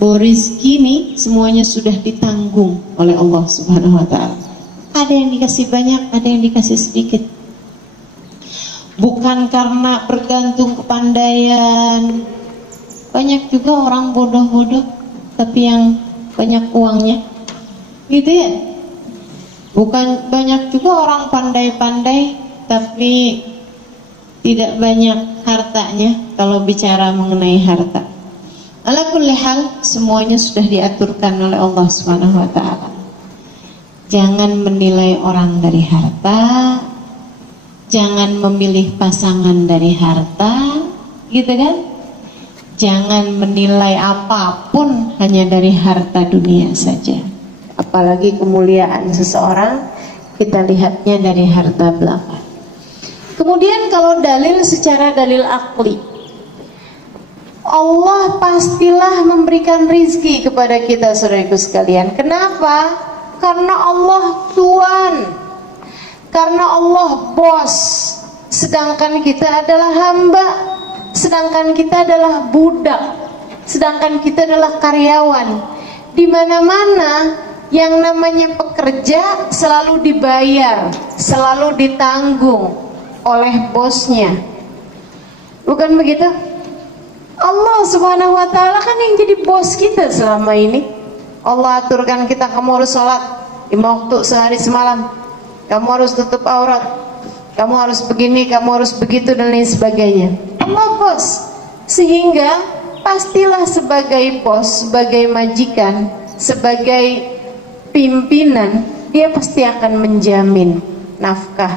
bahwa rizki ini semuanya sudah ditanggung oleh Allah Subhanahu wa Ta'ala. Ada yang dikasih banyak, ada yang dikasih sedikit. Bukan karena bergantung kepandaian. Banyak juga orang bodoh-bodoh tapi yang banyak uangnya, gitu ya. Bukan banyak juga orang pandai-pandai tapi tidak banyak hartanya. Kalau bicara mengenai harta, ala kulli hal semuanya sudah diaturkan oleh Allah Subhanahu wa Ta'ala. Jangan menilai orang dari harta, jangan memilih pasangan dari harta, gitu kan? Jangan menilai apapun hanya dari harta dunia saja. Apalagi kemuliaan seseorang kita lihatnya dari harta belaka. Kemudian kalau dalil secara dalil akli, Allah pastilah memberikan rizki kepada kita, saudaraku sekalian. Kenapa? Karena Allah Tuhan, karena Allah bos, sedangkan kita adalah hamba, sedangkan kita adalah budak, sedangkan kita adalah karyawan. Di mana-mana yang namanya pekerja selalu dibayar, selalu ditanggung oleh bosnya. Bukan begitu? Allah Subhanahu wa Ta'ala kan yang jadi bos kita selama ini. Allah aturkan kita, kamu harus sholat 5 waktu sehari semalam, kamu harus tutup aurat, kamu harus begini, kamu harus begitu, dan lain sebagainya. Allah bos, sehingga pastilah sebagai bos, sebagai majikan, sebagai pimpinan, dia pasti akan menjamin nafkah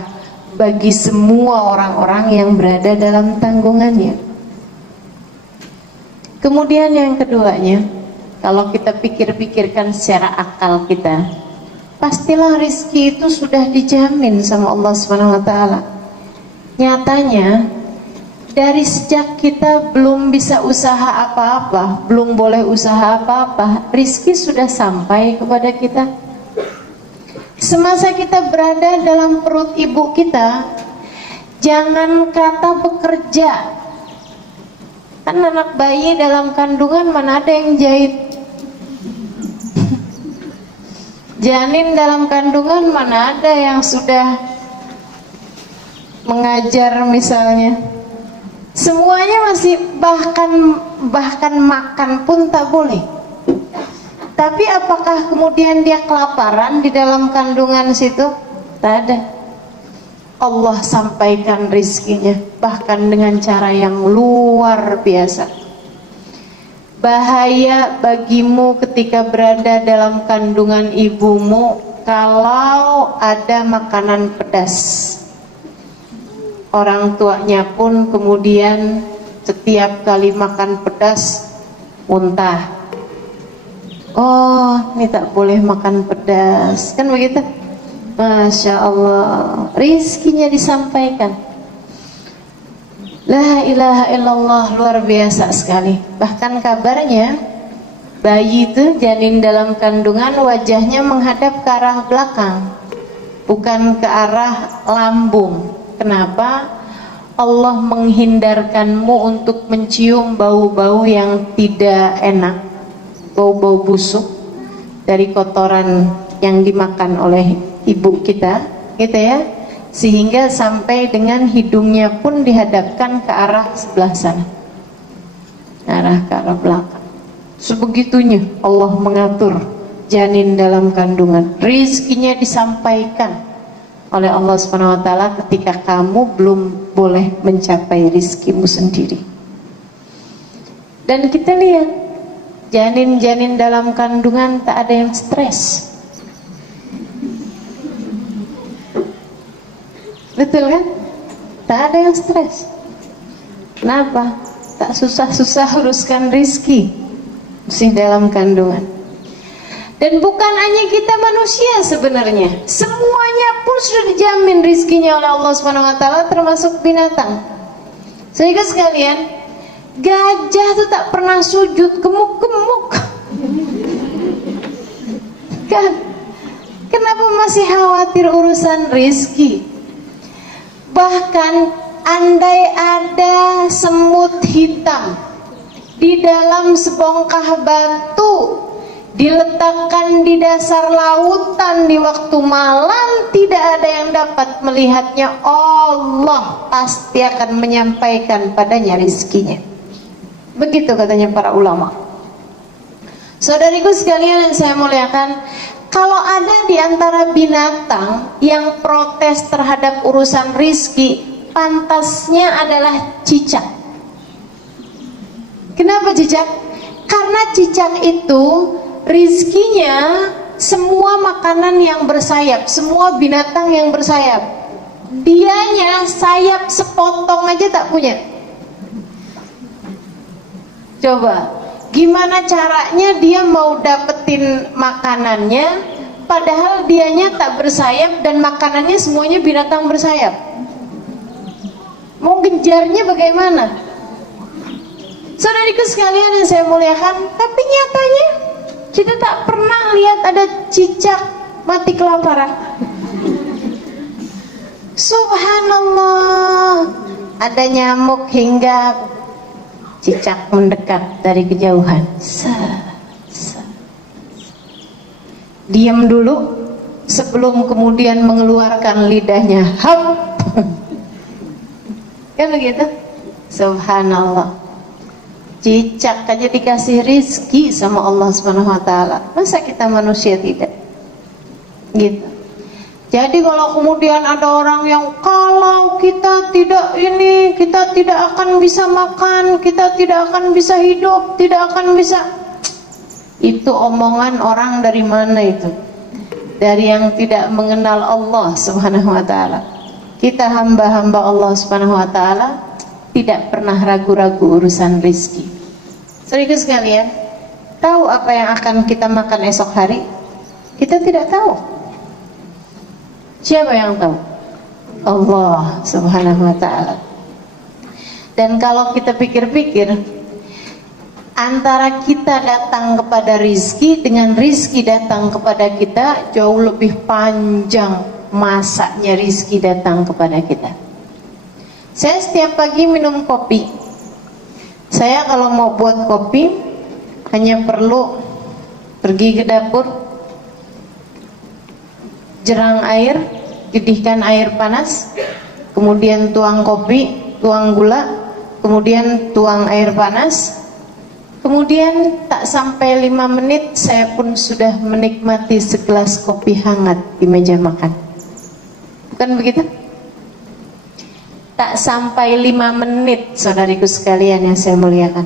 bagi semua orang-orang yang berada dalam tanggungannya. Kemudian yang keduanya, kalau kita pikir-pikirkan secara akal kita, pastilah rizki itu sudah dijamin sama Allah Subhanahu wa Ta'ala. Nyatanya dari sejak kita belum bisa usaha apa-apa, belum boleh usaha apa-apa, rizki sudah sampai kepada kita. Semasa kita berada dalam perut ibu kita, jangan kata bekerja. Kan anak bayi dalam kandungan mana ada yang jahit? Janin dalam kandungan mana ada yang sudah mengajar misalnya? Semuanya masih, bahkan makan pun tak boleh. Tapi apakah kemudian dia kelaparan di dalam kandungan situ? Tak ada. Allah sampaikan rizkinya, bahkan dengan cara yang luar biasa. Bahaya bagimu ketika berada dalam kandungan ibumu kalau ada makanan pedas. Orang tuanya pun kemudian setiap kali makan pedas muntah. Oh, ini tak boleh makan pedas, kan begitu? Masya Allah, rizkinya disampaikan. La ilaha illallah, luar biasa sekali. Bahkan kabarnya bayi itu, janin dalam kandungan, wajahnya menghadap ke arah belakang, bukan ke arah lambung. Kenapa? Allah menghindarkanmu untuk mencium bau-bau yang tidak enak, bau-bau busuk dari kotoran yang dimakan oleh ibu kita, gitu ya, sehingga sampai dengan hidungnya pun dihadapkan ke arah sebelah sana, ke arah belakang. Sebegitunya Allah mengatur janin dalam kandungan. Rizkinya disampaikan oleh Allah Subhanahu wa Ta'ala ketika kamu belum boleh mencapai rizkimu sendiri. Dan kita lihat janin-janin dalam kandungan tak ada yang stres. Betul kan? Tak ada yang stres. Kenapa? Tak susah-susah uruskan rizki masih dalam kandungan. Dan bukan hanya kita manusia sebenarnya, semuanya pun sudah dijamin rizkinya oleh Allah Subhanahu wa Ta'ala, termasuk binatang. Sehingga sekalian, gajah itu tak pernah sujud, gemuk-gemuk kan? Kenapa masih khawatir urusan rizki? Bahkan andai ada semut hitam di dalam sebongkah batu, diletakkan di dasar lautan di waktu malam, tidak ada yang dapat melihatnya. Allah pasti akan menyampaikan padanya rizkinya. Begitu katanya para ulama. Saudariku sekalian yang saya muliakan, kalau ada di antara binatang yang protes terhadap urusan rizki, pantasnya adalah cicak. Kenapa cicak? Karena cicak itu rizkinya semua makanan yang bersayap, semua binatang yang bersayap. Dianya sayap sepotong aja tak punya. Coba, gimana caranya dia mau dapetin makanannya, padahal dianya tak bersayap dan makanannya semuanya binatang bersayap? Mau ngejarnya bagaimana? Saudariku sekalian yang saya muliakan, tapi nyatanya kita tak pernah lihat ada cicak mati kelaparan. Subhanallah, ada nyamuk hingga cicak mendekat dari kejauhan. Diam dulu sebelum kemudian mengeluarkan lidahnya. Hap. Kan begitu? Subhanallah. Cicak aja dikasih rizki sama Allah Subhanahu wa ta'ala. Masa kita manusia tidak? Gitu. Jadi kalau kemudian ada orang yang kalau kita tidak ini, kita tidak akan bisa makan, kita tidak akan bisa hidup, tidak akan bisa. Itu omongan orang dari mana itu? Dari yang tidak mengenal Allah Subhanahu wa ta'ala. Kita hamba-hamba Allah Subhanahu wa ta'ala tidak pernah ragu-ragu urusan rizki. Saudara sekalian, tahu apa yang akan kita makan esok hari? Kita tidak tahu. Siapa yang tahu? Allah Subhanahu wa ta'ala. Dan kalau kita pikir-pikir, antara kita datang kepada rizki dengan rizki datang kepada kita, jauh lebih panjang masanya rizki datang kepada kita. Saya setiap pagi minum kopi. Saya kalau mau buat kopi hanya perlu pergi ke dapur, jerang air, gedihkan air panas, kemudian tuang kopi, tuang gula, kemudian tuang air panas, kemudian tak sampai 5 menit saya pun sudah menikmati segelas kopi hangat di meja makan. Bukan begitu? Tak sampai 5 menit, saudariku sekalian yang saya muliakan.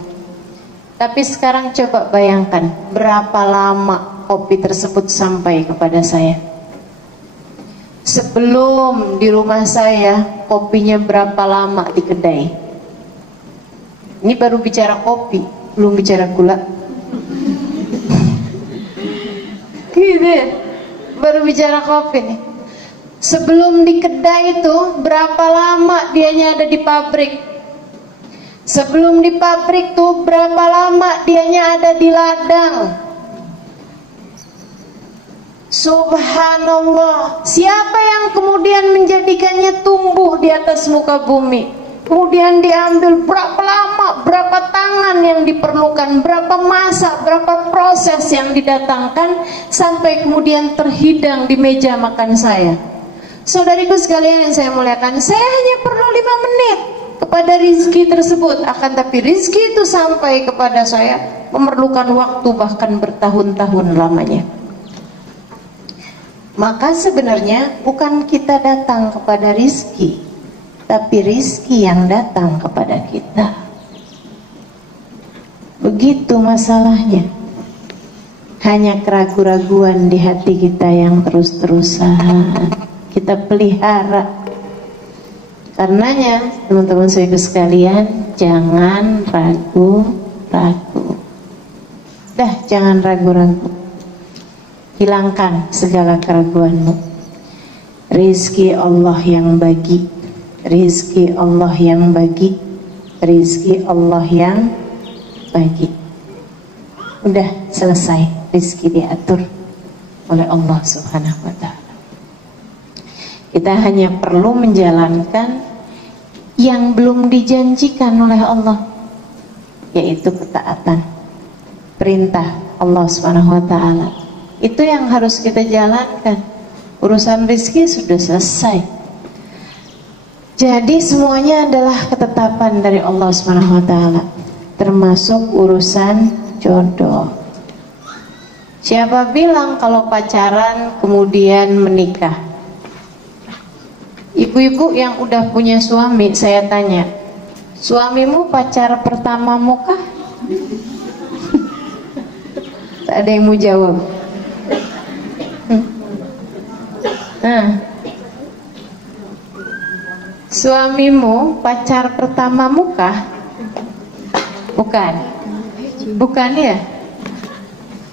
Tapi sekarang coba bayangkan berapa lama kopi tersebut sampai kepada saya. Sebelum di rumah saya, kopinya berapa lama di kedai. Ini baru bicara kopi, belum bicara gula. Gitu, baru bicara kopi nih. Sebelum di kedai itu berapa lama dianya ada di pabrik. Sebelum di pabrik tuh berapa lama dianya ada di ladang. Subhanallah. Siapa yang kemudian menjadikannya tumbuh di atas muka bumi? Kemudian diambil berapa lama, berapa tangan yang diperlukan, berapa masa, berapa proses yang didatangkan sampai kemudian terhidang di meja makan saya. Saudariku sekalian yang saya muliakan, saya hanya perlu 5 menit kepada rizki tersebut. Akan tapi rizki itu sampai kepada saya memerlukan waktu bahkan bertahun-tahun lamanya. Maka sebenarnya bukan kita datang kepada rizki, tapi rizki yang datang kepada kita. Begitu masalahnya. Hanya keraguan-raguan di hati kita yang terus-terusan kita pelihara. Karenanya teman-teman saya sekalian, jangan ragu-ragu. Dah, jangan ragu-ragu. Hilangkan segala keraguanmu. Rizki Allah yang bagi, rizki Allah yang bagi, rizki Allah yang bagi. Udah selesai, rizki diatur oleh Allah Subhanahu wa ta'ala. Kita hanya perlu menjalankan yang belum dijanjikan oleh Allah. yaitu ketaatan perintah Allah Subhanahu wa taala. Itu yang harus kita jalankan. Urusan rezeki sudah selesai. Jadi semuanya adalah ketetapan dari Allah Subhanahu wa taala, termasuk urusan jodoh. Siapa bilang kalau pacaran kemudian menikah? Ibu-ibu yang udah punya suami, saya tanya, suamimu pacar pertamamu kah? Tak ada yang mau jawab. Nah, suamimu pacar pertamamu kah? Bukan. Bukan ya?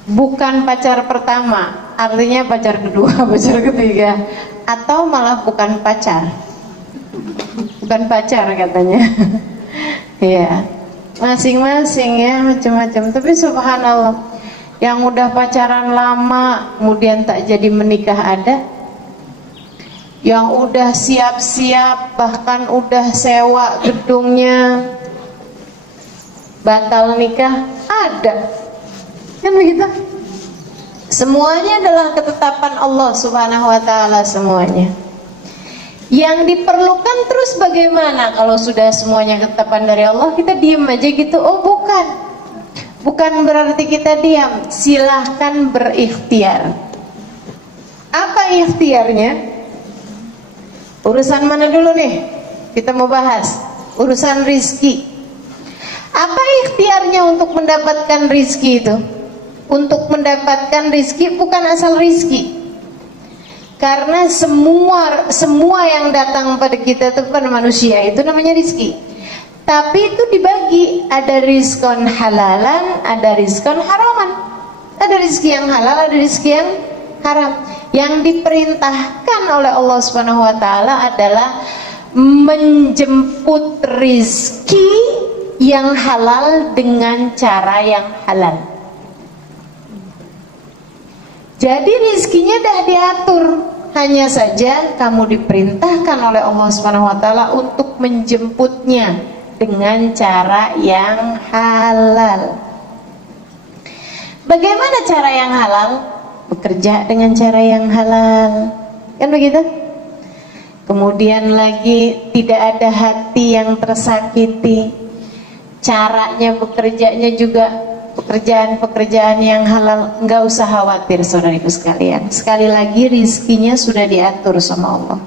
Bukan pacar pertama, artinya pacar kedua, pacar ketiga, atau malah bukan pacar. Bukan pacar katanya. Ya, masing-masing ya, macam-macam. Tapi subhanallah, yang udah pacaran lama kemudian tak jadi menikah ada, yang udah siap-siap bahkan udah sewa gedungnya batal nikah ada, kan begitu? Semuanya adalah ketetapan Allah Subhanahu wa taala semuanya. Yang diperlukan terus bagaimana kalau sudah semuanya ketetapan dari Allah, kita diam aja gitu? Oh bukan. Bukan berarti kita diam, silahkan berikhtiar. Apa ikhtiarnya? Urusan mana dulu nih? Kita mau bahas urusan rizki. Apa ikhtiarnya untuk mendapatkan rizki itu? Untuk mendapatkan rizki bukan asal rizki. Karena semua yang datang pada kita itu pada manusia itu namanya rizki. Tapi itu dibagi, ada rizkon halalan, ada rizkon haraman. Ada rizki yang halal, ada rizki yang haram. Yang diperintahkan oleh Allah Subhanahu wa taala adalah menjemput rizki yang halal dengan cara yang halal. Jadi rizkinya dah diatur, hanya saja kamu diperintahkan oleh Allah Subhanahu wa taala untuk menjemputnya dengan cara yang halal. Bagaimana cara yang halal? Bekerja dengan cara yang halal, kan begitu? Kemudian lagi tidak ada hati yang tersakiti. Caranya bekerjanya juga pekerjaan-pekerjaan yang halal. Enggak usah khawatir saudariku sekalian. Sekali lagi rizkinya sudah diatur sama Allah.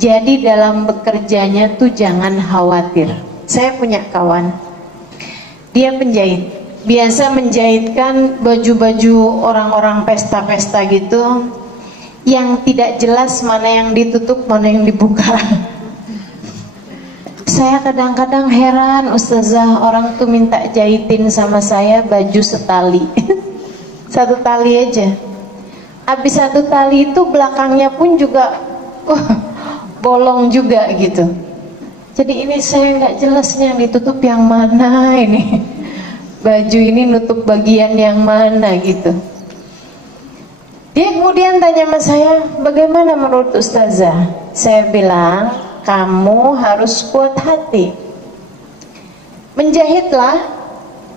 Jadi dalam bekerjanya tuh jangan khawatir. Saya punya kawan, dia penjahit, biasa menjahitkan baju-baju orang-orang pesta-pesta gitu, yang tidak jelas mana yang ditutup, mana yang dibuka. Saya kadang-kadang heran, ustazah, orang tuh minta jahitin sama saya baju setali. Satu tali aja. Habis satu tali itu belakangnya pun juga bolong juga gitu. Jadi ini saya nggak jelasnya yang ditutup yang mana ini. Baju ini nutup bagian yang mana gitu. Dia kemudian tanya sama saya, bagaimana menurut ustazah? Saya bilang, kamu harus kuat hati. Menjahitlah,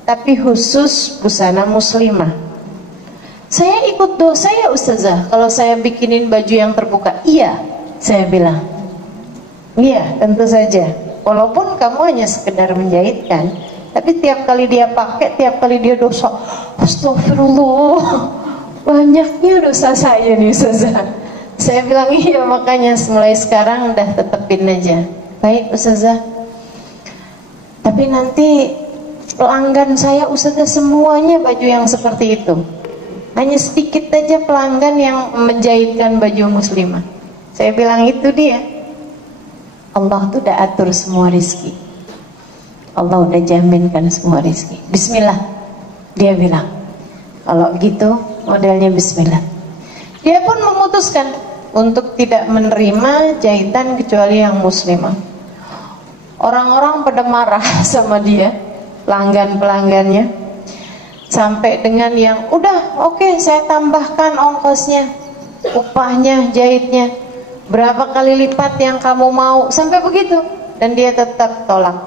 tapi khusus busana muslimah. Saya ikut dosa ya ustazah kalau saya bikinin baju yang terbuka? Iya, saya bilang. Iya, tentu saja. Walaupun kamu hanya sekedar menjahitkan, tapi tiap kali dia pakai, tiap kali dia dosa. Astagfirullah, banyaknya dosa saya nih ustazah. Saya bilang iya, makanya mulai sekarang udah tetepin aja. Baik ustazah. Tapi nanti pelanggan saya ustazah semuanya baju yang seperti itu. Hanya sedikit aja pelanggan yang menjahitkan baju muslimah. Saya bilang itu dia. Allah tuh udah atur semua rizki. Allah udah jaminkan semua rizki. Bismillah, dia bilang. Kalau gitu modelnya bismillah. Dia pun memutuskan untuk tidak menerima jahitan kecuali yang muslimah. Orang-orang pada marah sama dia, pelanggan-pelanggannya, sampai dengan yang udah oke, saya tambahkan ongkosnya, upahnya, jahitnya berapa kali lipat yang kamu mau, sampai begitu. Dan dia tetap tolak.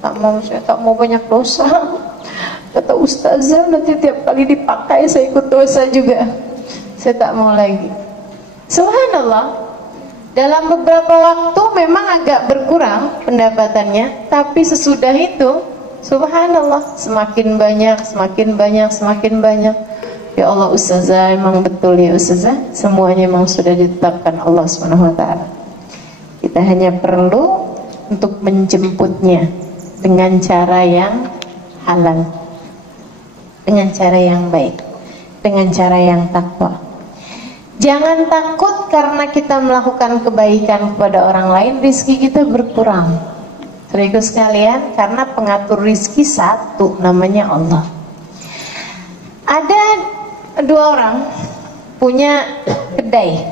saya tak mau banyak dosa. Kata ustazah, nanti tiap kali dipakai saya ikut dosa juga. Saya tak mau lagi. Subhanallah, dalam beberapa waktu memang agak berkurang pendapatannya, tapi sesudah itu, subhanallah, semakin banyak, semakin banyak, semakin banyak. Ya Allah ustazah, emang betul ya ustazah, semuanya memang sudah ditetapkan Allah SWT. Kita hanya perlu untuk menjemputnya dengan cara yang halal, dengan cara yang baik, dengan cara yang takwa. Jangan takut karena kita melakukan kebaikan kepada orang lain, rizki kita berkurang. Saudaraku sekalian, karena pengatur rizki satu, namanya Allah. Ada dua orang punya kedai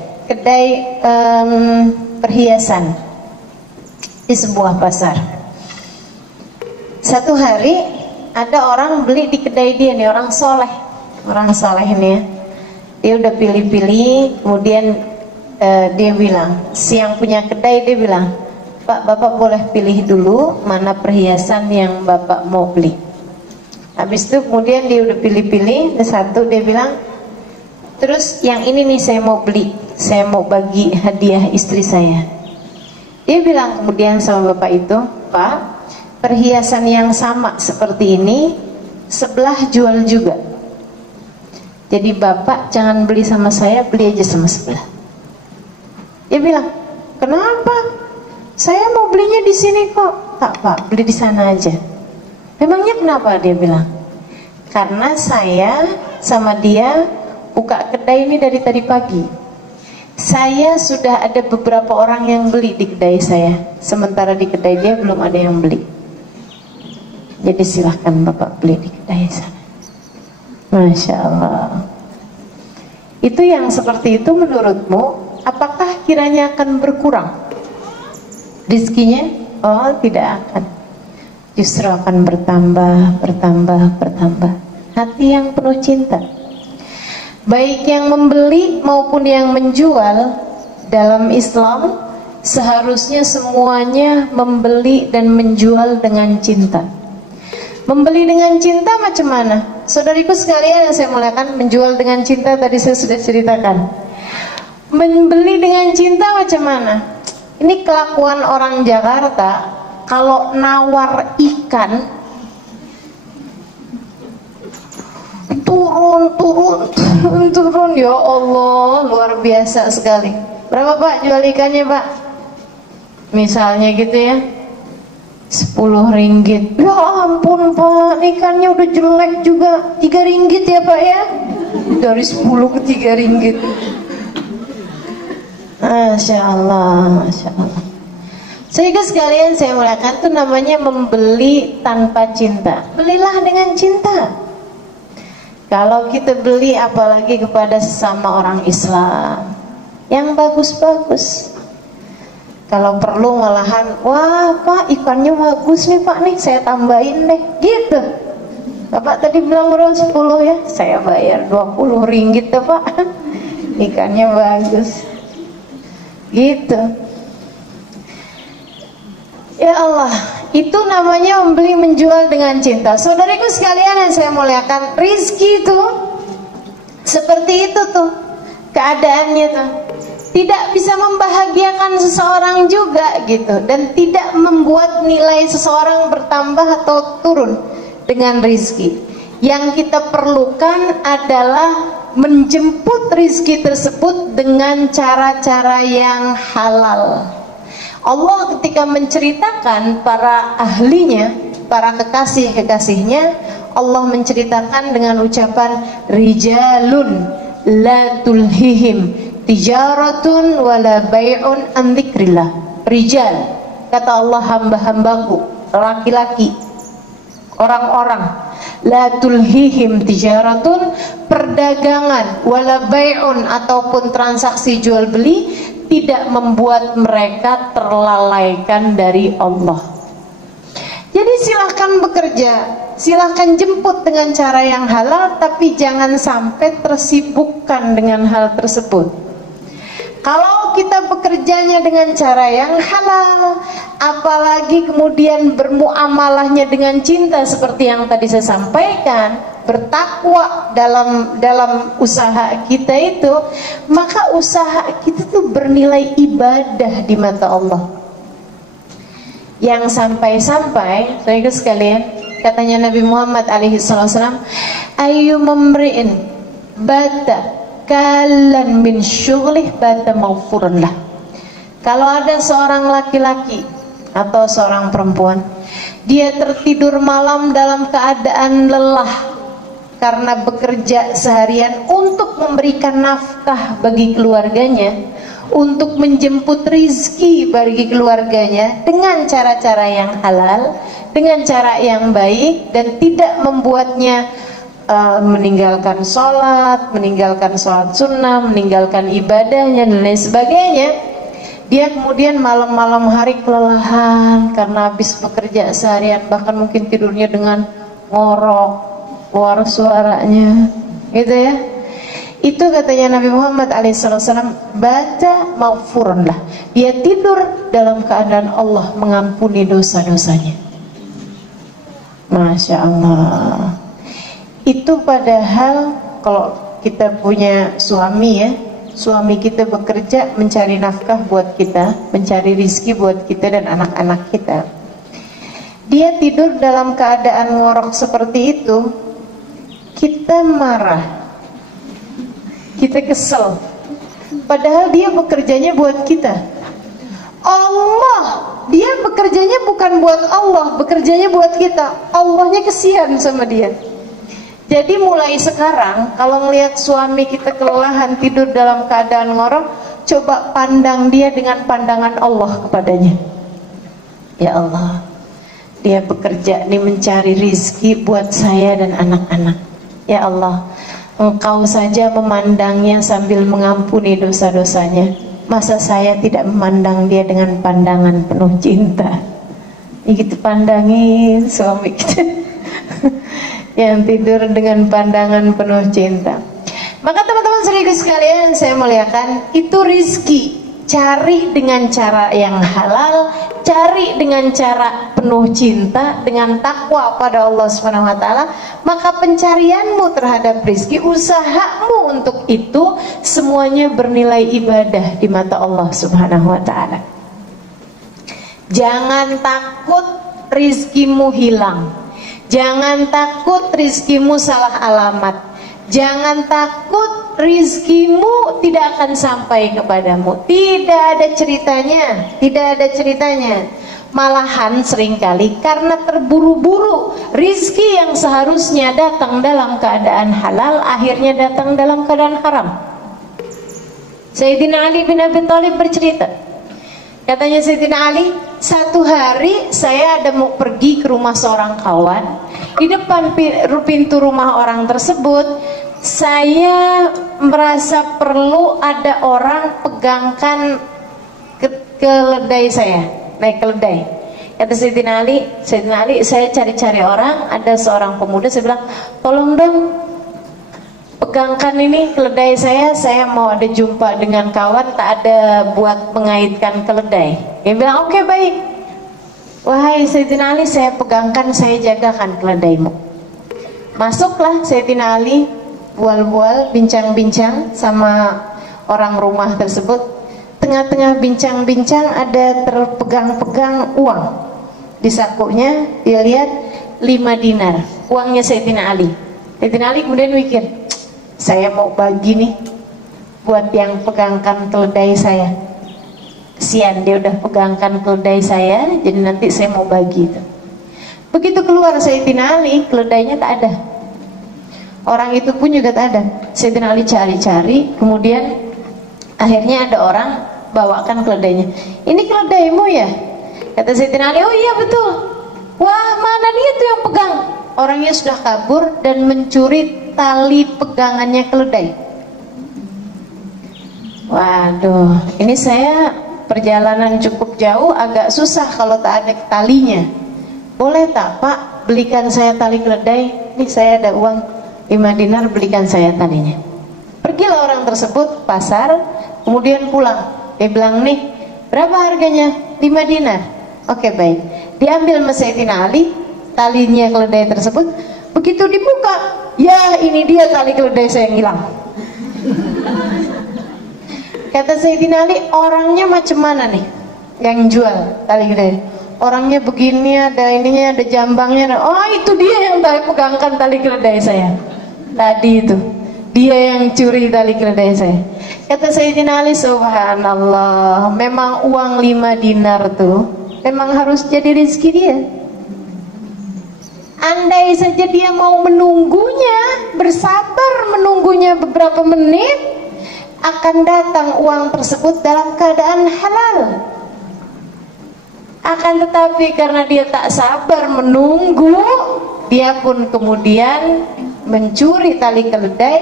perhiasan di sebuah pasar. Satu hari ada orang beli di kedai dia nih, orang soleh ini ya. Dia udah pilih-pilih, kemudian dia bilang, si yang punya kedai dia bilang, Pak, Bapak boleh pilih dulu mana perhiasan yang Bapak mau beli. Habis itu kemudian dia udah pilih-pilih, satu dia bilang, terus yang ini nih saya mau beli, saya mau bagi hadiah istri saya. Dia bilang kemudian sama bapak itu, Pak, perhiasan yang sama seperti ini sebelah jual juga. Jadi bapak jangan beli sama saya, beli aja sama sebelah. Dia bilang, kenapa? Saya mau belinya di sini kok. Tak Pak, beli di sana aja. Memangnya kenapa? Dia bilang, karena saya sama dia buka kedai ini dari tadi pagi. Saya sudah ada beberapa orang yang beli di kedai saya, sementara di kedai dia belum ada yang beli. Jadi silahkan Bapak beli di kedai sana. Masya Allah. Itu yang seperti itu menurutmu, apakah kiranya akan berkurang rizkinya? Oh, tidak akan. Justru akan bertambah, bertambah, bertambah. Hati yang penuh cinta. Baik yang membeli maupun yang menjual dalam Islam, seharusnya semuanya membeli dan menjual dengan cinta. Membeli dengan cinta macam mana? Saudariku sekalian yang saya muliakan, menjual dengan cinta tadi saya sudah ceritakan. Membeli dengan cinta macam mana? Ini kelakuan orang Jakarta, kalau nawar ikan turun, ya Allah, luar biasa sekali. Berapa Pak jual ikannya Pak? Misalnya gitu ya, 10 ringgit. Ya ampun Pak, ikannya udah jelek juga, 3 ringgit ya Pak ya. Dari 10 ke 3 ringgit. Masya Allah, Masya Allah. Sehingga sekalian saya muliakan, itu namanya membeli tanpa cinta. Belilah dengan cinta. Kalau kita beli apalagi kepada sesama orang Islam yang bagus-bagus. Kalau perlu malahan, wah Pak ikannya bagus nih Pak nih, saya tambahin deh, gitu. Bapak tadi bilang berapa 10 ya, saya bayar 20 ringgit ya Pak. Ikannya bagus. Gitu. Ya Allah, itu namanya membeli menjual dengan cinta. Saudariku sekalian yang saya muliakan, rizki itu seperti itu tuh keadaannya tuh. Tidak bisa membahagiakan seseorang juga gitu, dan tidak membuat nilai seseorang bertambah atau turun dengan rizki. Yang kita perlukan adalah menjemput rizki tersebut dengan cara-cara yang halal. Allah ketika menceritakan para ahlinya, para kekasih-kekasihnya, Allah menceritakan dengan ucapan rijalun la tulhihim tijaratun wala bay'un an dzikrillah. Rijal, kata Allah, hamba-hambaku, laki-laki, orang-orang, la tulhihim tijaratun, perdagangan, wala bay'un ataupun transaksi jual beli tidak membuat mereka terlalaikan dari Allah. Jadi silahkan bekerja, silahkan jemput dengan cara yang halal, tapi jangan sampai tersibukkan dengan hal tersebut. Kalau kita bekerjanya dengan cara yang halal, apalagi kemudian bermuamalahnya dengan cinta seperti yang tadi saya sampaikan, bertakwa dalam usaha kita itu, maka usaha kita tuh bernilai ibadah di mata Allah. Yang sampai-sampai, saudara sekalian, katanya Nabi Muhammad alaihi wasallam, "Ayyu mamri'in bata kalan min syughlih bata maghfurun lah." Kalau ada seorang laki-laki atau seorang perempuan, dia tertidur malam dalam keadaan lelah karena bekerja seharian untuk memberikan nafkah bagi keluarganya, untuk menjemput rizki bagi keluarganya dengan cara-cara yang halal, dengan cara yang baik, dan tidak membuatnya meninggalkan sholat sunnah, meninggalkan ibadahnya dan lain sebagainya. Dia kemudian malam-malam hari kelelahan karena habis bekerja seharian, bahkan mungkin tidurnya dengan ngorok, keluar suaranya, gitu ya. Itu katanya Nabi Muhammad alaihissalam, bata maghfurun lah. Dia tidur dalam keadaan Allah mengampuni dosa-dosanya. Masya Allah. Itu padahal kalau kita punya suami ya, suami kita bekerja mencari nafkah buat kita, mencari rizki buat kita dan anak-anak kita. Dia tidur dalam keadaan ngorok seperti itu, kita marah, kita kesel, padahal dia bekerjanya buat kita. Allah, dia bekerjanya bukan buat Allah, bekerjanya buat kita. Allahnya kesian sama dia. Jadi mulai sekarang kalau melihat suami kita kelelahan tidur dalam keadaan ngorok, coba pandang dia dengan pandangan Allah kepadanya. Ya Allah, dia bekerja nih mencari rizki buat saya dan anak-anak. Ya Allah, Engkau saja memandangnya sambil mengampuni dosa-dosanya. Masa saya tidak memandang dia dengan pandangan penuh cinta? Ini kita pandangin suami kita yang tidur dengan pandangan penuh cinta. Maka teman-teman saudara sekalian, saya muliakan, itu rizki. Cari dengan cara yang halal, cari dengan cara penuh cinta, dengan takwa pada Allah Subhanahu wa taala, maka pencarianmu terhadap rizki, usahamu untuk itu semuanya bernilai ibadah di mata Allah Subhanahu wa taala. Jangan takut rizkimu hilang. Jangan takut rizkimu salah alamat. Jangan takut rizkimu tidak akan sampai kepadamu. Tidak ada ceritanya, tidak ada ceritanya. Malahan seringkali karena terburu-buru, rizki yang seharusnya datang dalam keadaan halal akhirnya datang dalam keadaan haram. Sayyidina Ali bin Abi Thalib bercerita, katanya Sayyidina Ali, satu hari saya ada mau pergi ke rumah seorang kawan. Di depan pintu rumah orang tersebut, saya merasa perlu ada orang pegangkan keledai saya, naik keledai. Kata Sayyidina Ali, saya cari-cari orang, ada seorang pemuda, saya bilang, tolong dong pegangkan ini keledai saya mau ada jumpa dengan kawan, tak ada buat mengaitkan keledai. Dia bilang, oke, baik. Wahai Sayyidina Ali, saya pegangkan, saya jagakan keledaimu. Masuklah Sayyidina Ali, bual-bual, bincang-bincang sama orang rumah tersebut. Tengah-tengah bincang-bincang ada terpegang-pegang uang di sakunya. Dia lihat 5 dinar, uangnya Sayyidina Ali. Sayyidina Ali kemudian mikir, saya mau bagi nih buat yang pegangkan keledai saya. Kesian, dia udah pegangkan keledai saya, jadi nanti saya mau bagi itu. Begitu keluar Sayyidina Ali, keledainya tak ada. Orang itu pun juga tak ada. Sayyidina Ali cari-cari, kemudian akhirnya ada orang bawakan keledainya. Ini keledaimu ya? Kata Sayyidina Ali, oh iya betul. Wah, mana dia tuh yang pegang? Orangnya sudah kabur dan mencuri tali pegangannya keledai. Waduh, ini saya perjalanan cukup jauh, agak susah kalau tak ada talinya. Boleh tak Pak belikan saya tali keledai? Nih saya ada uang 5 dinar, belikan saya talinya. Pergilah orang tersebut pasar, kemudian pulang. Dia bilang, nih berapa harganya? 5 dinar. Oke, baik. Diambil sama Sayyidina Ali talinya keledai tersebut. Begitu dibuka, ya ini dia tali keledai saya yang hilang. Kata Sayyidina Ali, orangnya macam mana nih yang jual tali keledai? Orangnya begini, ada ininya, ada jambangnya. Oh, itu dia yang tadi pegangkan tali keledai saya tadi itu. Dia yang curi tali keledai saya. Kata Sayyidina Ali, subhanallah, memang uang 5 dinar tuh memang harus jadi rezeki dia. Andai saja dia mau menunggunya, bersabar menunggunya beberapa menit, akan datang uang tersebut dalam keadaan halal. Akan tetapi karena dia tak sabar menunggu, dia pun kemudian mencuri tali keledai,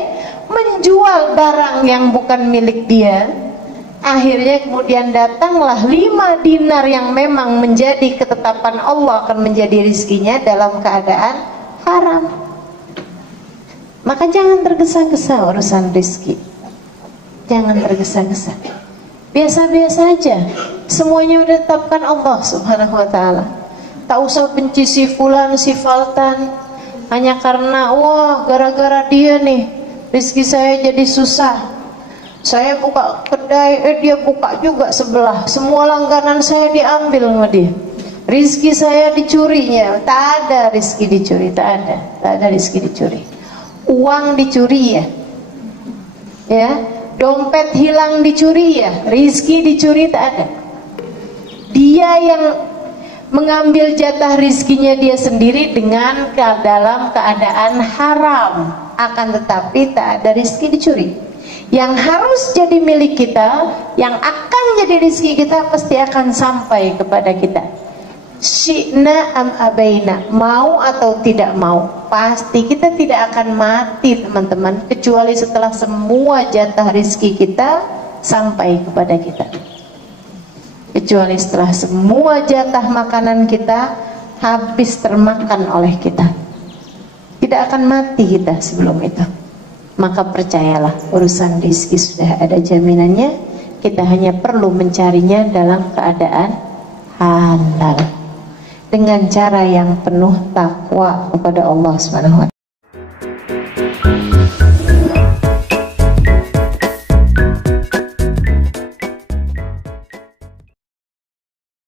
menjual barang yang bukan milik dia. Akhirnya kemudian datanglah 5 dinar yang memang menjadi ketetapan Allah akan menjadi rizkinya dalam keadaan haram. Maka jangan tergesa-gesa urusan rizki. Jangan tergesa-gesa. Biasa-biasa aja. Semuanya udah ditetapkan Allah subhanahu wa ta'ala. Tak usah benci si fulan, si faltan, hanya karena wah gara-gara dia nih rizki saya jadi susah. Saya buka kedai, dia buka juga sebelah. Semua langganan saya diambil sama dia. Rizki saya dicurinya. Tak ada rizki dicuri, tak ada rizki dicuri. Uang dicuri ya, ya. Dompet hilang dicuri ya, rizki dicuri tak ada. Dia yang mengambil jatah rizkinya dia sendiri dengan dalam keadaan haram. Akan tetapi tak ada rizki dicuri. Yang harus jadi milik kita, yang akan jadi rizki kita, pasti akan sampai kepada kita. Syi'na am abaina, mau atau tidak mau, pasti kita tidak akan mati teman-teman, kecuali setelah semua jatah rizki kita sampai kepada kita. Kecuali setelah semua jatah makanan kita habis termakan oleh kita. Tidak akan mati kita sebelum itu. Maka percayalah, urusan rizki sudah ada jaminannya. Kita hanya perlu mencarinya dalam keadaan halal, dengan cara yang penuh takwa kepada Allah SWT.